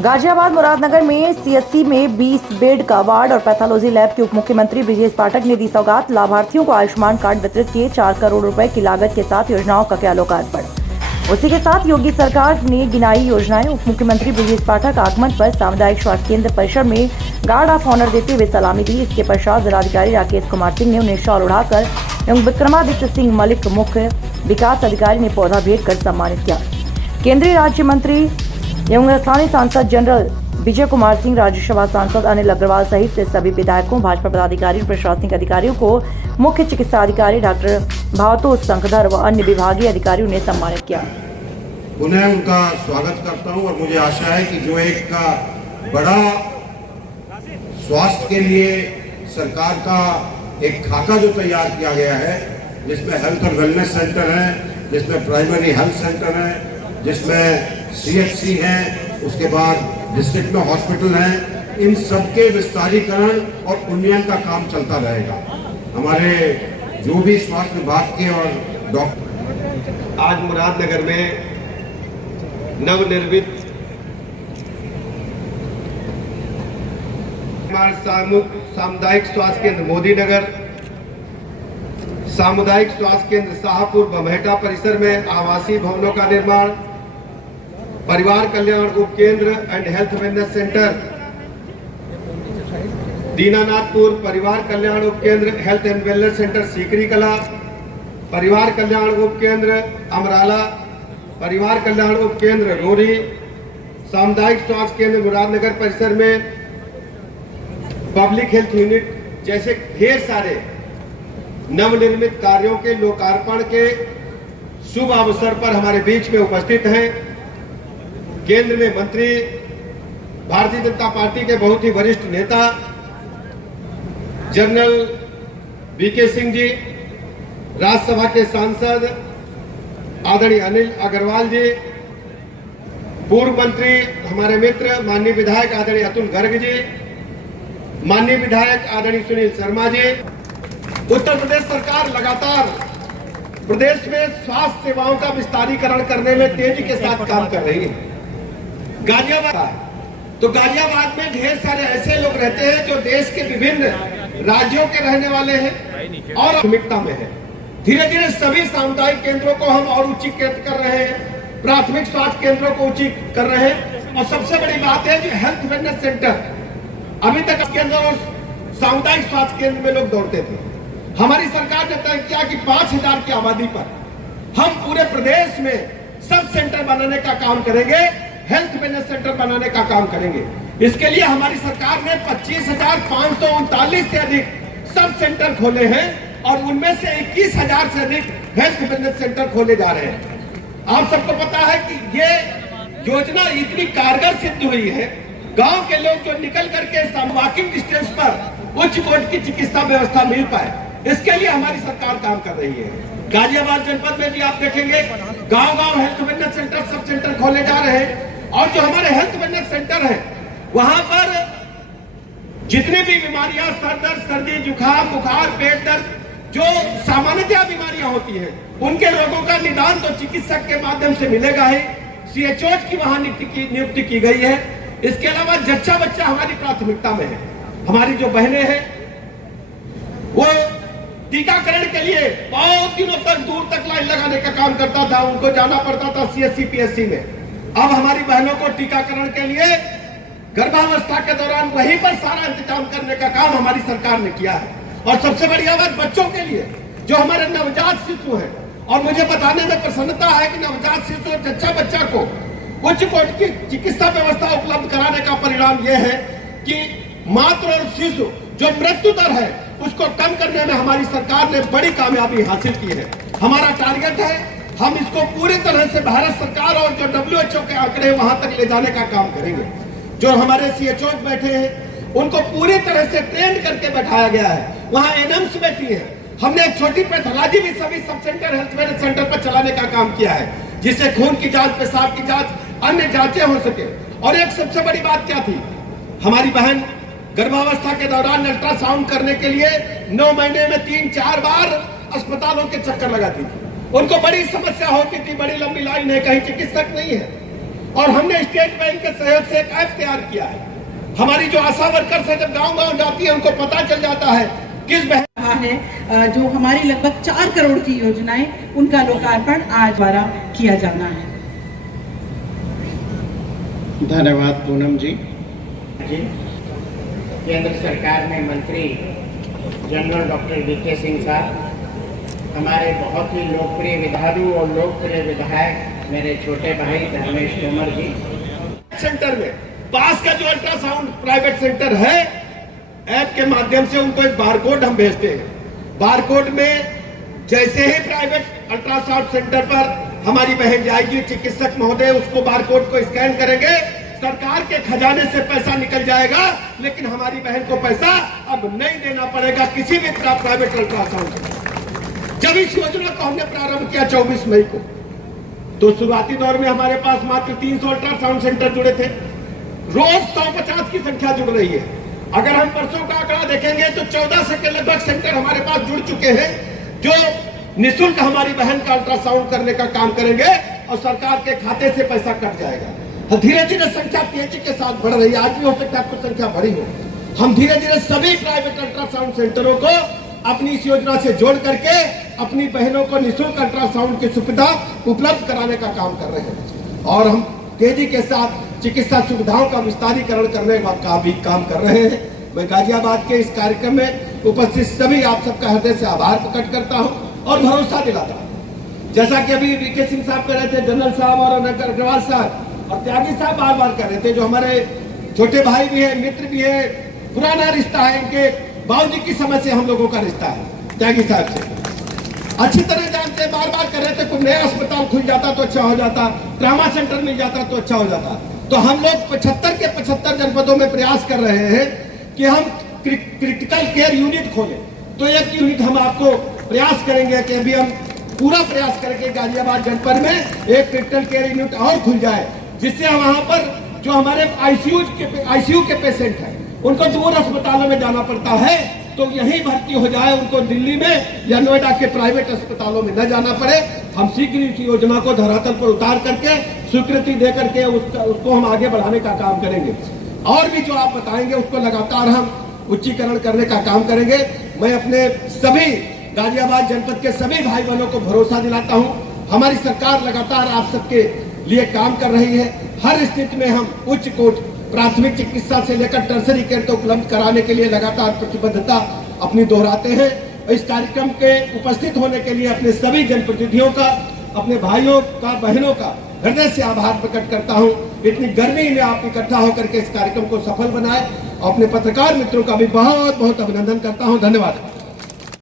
गाजियाबाद मुरादनगर में सीएससी में 20 बेड का वार्ड और पैथोलॉजी लैब के उप मुख्यमंत्री ब्रजेश पाठक ने दी सौगात। लाभार्थियों को आयुष्मान कार्ड वितरित किए। 4 करोड़ रुपए की लागत के साथ योजनाओं का किया लोकार्पण। उसी के साथ योगी सरकार ने गिनाई योजनाएं। उप मुख्यमंत्री ब्रजेश पाठक आगमन पर सामुदायिक स्वास्थ्य केंद्र परिसर में गार्ड ऑफ ऑनर देते हुए सलामी दी। इसके पश्चात जिलाधिकारी राकेश कुमार सिंह ने उन्हें शॉल उड़ाकर एवं विक्रमादित्य सिंह मलिक मुख्य विकास अधिकारी ने पौधा भेंट कर सम्मानित किया। केंद्रीय राज्य मंत्री एवं स्थानीय सांसद जनरल विजय कुमार सिंह, राज्यसभा सांसद अनिल अग्रवाल सहित सभी विधायकों, भाजपा पदाधिकारी, प्रशासनिक अधिकारियों को मुख्य चिकित्सा अधिकारी डॉक्टर भावतोष शंखधर व अन्य विभागीय अधिकारियों ने सम्मानित किया। उन्हें उनका स्वागत करता हूं और मुझे आशा है कि जो एक बड़ा स्वास्थ्य के लिए सरकार का एक खाका जो तैयार किया गया है, जिसमें हेल्थ और वेलनेस सेंटर है, जिसमें प्राइमरी हेल्थ सेंटर है, जिसमें सीएचसी है, उसके बाद डिस्ट्रिक्ट में हॉस्पिटल है, इन सबके विस्तारीकरण और उन्नयन का काम चलता रहेगा। हमारे जो भी स्वास्थ्य विभाग के और डॉक्टर आज मुरादनगर में नवनिर्मित सामुदायिक स्वास्थ्य केंद्र मोदी नगर, सामुदायिक स्वास्थ्य केंद्र शाहपुर बमहेटा परिसर में आवासीय भवनों का निर्माण, परिवार कल्याण उप केंद्र एंड हेल्थ वेलनेस सेंटर दीनानाथपुर, परिवार कल्याण उप केंद्र health and wellness centre Sikri कला, परिवार कल्याण उप केंद्र अमराला, परिवार कल्याण उप केंद्र रोरी, सामुदायिक स्वास्थ्य केंद्र मुरादनगर परिसर में पब्लिक हेल्थ यूनिट जैसे ढेर सारे नवनिर्मित कार्यों के लोकार्पण के शुभ अवसर पर हमारे बीच में उपस्थित हैं केंद्र में मंत्री, भारतीय जनता पार्टी के बहुत ही वरिष्ठ नेता जनरल वीके सिंह जी, राज्यसभा के सांसद आदरणीय अनिल अग्रवाल जी, पूर्व मंत्री हमारे मित्र माननीय विधायक आदरणीय अतुल गर्ग जी, माननीय विधायक आदरणीय सुनील शर्मा जी। उत्तर प्रदेश सरकार लगातार प्रदेश में स्वास्थ्य सेवाओं का विस्तारीकरण करने में तेजी के साथ काम कर रही है। गाजियाबाद में ढेर सारे ऐसे लोग रहते हैं जो देश के विभिन्न राज्यों के रहने वाले हैं और प्राथमिकता में है। धीरे धीरे सभी सामुदायिक केंद्रों को हम और उच्चीकृत कर रहे हैं, प्राथमिक स्वास्थ्य केंद्रों को उच्च कर रहे हैं। और सबसे बड़ी बात है जो हेल्थ वेलनेस सेंटर, अभी तक केंद्र और सामुदायिक स्वास्थ्य केंद्र में लोग दौड़ते थे। हमारी सरकार ने तय किया कि 5000 की आबादी पर हम पूरे प्रदेश में सब सेंटर बनाने का काम करेंगे, हेल्थ वेलनेस सेंटर बनाने का काम करेंगे। इसके लिए हमारी सरकार ने 25,539 से अधिक सब सेंटर खोले हैं और उनमें से 21,000 से अधिक हेल्थ वेलनेस सेंटर खोले जा रहे हैं। आप सबको पता है कि ये योजना इतनी कारगर सिद्ध हुई है, गांव के लोग जो निकल करके वॉकिंग डिस्टेंस पर उच्च कोटि की चिकित्सा व्यवस्था मिल पाए, इसके लिए हमारी सरकार काम कर रही है। गाजियाबाद जनपद में भी आप देखेंगे गांव-गांव health wellness centre, sub centre खोले जा रहे हैं। और जो हमारे हेल्थ वेलनेस सेंटर है, वहां पर जितनी भी बीमारियां, सर दर्द, सर्दी, जुकाम, बुखार, पेट दर्द, जो सामान्यतः बीमारियां होती हैं, उनके रोगों का निदान तो चिकित्सक के माध्यम से मिलेगा ही। सीएचओज की वहां नियुक्ति की गई है। इसके अलावा जच्चा बच्चा हमारी प्राथमिकता में है। हमारी जो बहनें हैं वो टीकाकरण के लिए बहुत दिनों तक दूर तक लाइन लगाने का काम करता था, उनको जाना पड़ता था सीएससी पीएससी में। अब हमारी बहनों को टीकाकरण के लिए गर्भावस्था के दौरान वहीं पर सारा इंतजाम करने का काम हमारी सरकार ने किया है। और सबसे बड़ी बात बच्चों के लिए जो हमारे नवजात शिशु है, और मुझे बताने में प्रसन्नता है कि नवजात शिशु और जच्चा बच्चा को उच्च कोटि की चिकित्सा व्यवस्था उपलब्ध कराने का परिणाम यह है कि मातृ और शिशु जो मृत्यु दर है उसको कम करने में हमारी सरकार ने बड़ी कामयाबी हासिल की है। हमारा टारगेट है हम इसको पूरी तरह से भारत सरकार और जो WHO के आंकड़े वहां तक ले जाने का काम करेंगे। जो हमारे सीएचओ बैठे हैं उनको पूरी तरह से ट्रेन करके बैठाया गया है। वहां एनएम्स बैठी है। हमने एक छोटी पैथोलॉजी भी सभी sub centre health wellness centre पर चलाने का काम किया है, जिससे खून की जांच, पेशाब की जांच, अन्य जांचें हो सके। और एक सबसे बड़ी बात क्या थी, हमारी बहन गर्भावस्था के दौरान अल्ट्रासाउंड करने के लिए 9 महीने में 3-4 बार अस्पतालों के चक्कर लगाती थी। उनको बड़ी समस्या होती थी, बड़ी लंबी लाइन है, कहीं चिकित्सक नहीं है। और हमने स्टेट बैंक के सहयोग से एक ऐप तैयार किया है। हमारी जो आशा वर्कर्स है जब गांव-गांव जाती है उनको पता चल जाता है किस रहा है। जो हमारी लगभग 4 करोड़ की योजनाएं, उनका लोकार्पण आज द्वारा किया जाना है। धन्यवाद पूनम जी। केंद्र सरकार में मंत्री जनरल डॉक्टर वीके सिंह साहब, हमारे बहुत ही लोकप्रिय विधायक और लोकप्रिय विधायक मेरे छोटे भाई धर्मेश तोमर जी। सेंटर में पास का जो अल्ट्रासाउंड प्राइवेट सेंटर है, ऐप के माध्यम से उनको एक बारकोड हम भेजते हैं। बारकोड में जैसे ही प्राइवेट अल्ट्रासाउंड सेंटर पर हमारी बहन जाएगी, चिकित्सक महोदय उसको बारकोड को स्कैन करेंगे, सरकार के खजाने से पैसा निकल जाएगा, लेकिन हमारी बहन को पैसा अब नहीं देना पड़ेगा किसी भी प्राइवेट अल्ट्रासाउंड। जब इस योजना को हमने प्रारंभ किया 24 मई को, तो शुरुआती दौर में हमारे पास मात्र 300 अल्ट्रासाउंड सेंटर जुड़े थे। रोज 150 की संख्या जुड़ रही है। अगर हम परसों का आंकड़ा देखेंगे तो 1400 के लगभग सेंटर हमारे पास जुड़ चुके हैं, जो निःशुल्क हमारी बहन का अल्ट्रासाउंड करने का काम करेंगे और सरकार के खाते से पैसा कट जाएगा। धीरे धीरे संख्या तेजी के साथ बढ़ रही है। आज भी हो सकता है कुछ संख्या बढ़ी हो। हम धीरे धीरे सभी प्राइवेट अल्ट्रासाउंड सेंटरों को अपनी इस योजना से जोड़ करके अपनी बहनों को निःशुल्क अल्ट्रासाउंड की सुविधा उपलब्ध कराने का काम कर रहे हैं और हम तेजी के साथ चिकित्सा सुविधाओं का विस्तारीकरण करने का भी काम कर रहे हैं। मैं गाजियाबाद के इस कार्यक्रम में उपस्थित सभी आप सबका हृदय से आभार प्रकट करता हूं और भरोसा दिलाता हूं। जैसा कि अभी वीके सिंह साहब कह रहे थे, जनरल साहब और अग्रवाल साहब और त्यागी साहब बार बार कर रहे थे, जो हमारे छोटे भाई भी है, मित्र भी है, पुराना रिश्ता है, इनके बाबूजी की समय से हम लोगों का रिश्ता है त्यागी साहब से। अच्छी तरह जानते, बार बार कर रहे थे, कोई नया अस्पताल खुल जाता तो अच्छा हो जाता, ट्रामा सेंटर मिल जाता तो अच्छा हो जाता। तो हम लोग 75 के 75 जनपदों में प्रयास कर रहे हैं कि हम क्रिटिकल केयर यूनिट खोलें। तो एक यूनिट हम आपको प्रयास करेंगे कि अभी हम पूरा प्रयास करेंगे गाजियाबाद जनपद में एक क्रिटिकल केयर यूनिट और खुल जाए, जिससे वहां पर जो हमारे आईसीयू के पेशेंट हैं उनको दूर अस्पतालों में जाना पड़ता है, तो यही भर्ती हो जाए, उनको दिल्ली में या नोएडा के प्राइवेट अस्पतालों में न जाना पड़े। हम शीघ्र इस योजना को धरातल पर उतार करके स्वीकृति दे करके उसको हम आगे बढ़ाने का काम करेंगे। और भी जो आप बताएंगे उसको लगातार हम उच्चीकरण करने का काम करेंगे। मैं अपने सभी गाजियाबाद जनपद के सभी भाई बहनों को भरोसा दिलाता हूँ, हमारी सरकार लगातार आप सबके लिए काम कर रही है। हर स्थिति में हम उच्च कोटि प्राथमिक चिकित्सा से लेकर टर्सरी केयर को उपलब्ध कराने के लिए लगातार प्रतिबद्धता अपनी दोहराते हैं। इस कार्यक्रम के उपस्थित होने के लिए अपने सभी जनप्रतिनिधियों का, अपने भाइयों का, बहनों का हृदय से आभार प्रकट करता हूं। इतनी गर्मी में आप इकट्ठा होकर के इस कार्यक्रम को सफल बनाए और अपने पत्रकार मित्रों का भी बहुत बहुत अभिनंदन करता हूं। धन्यवाद।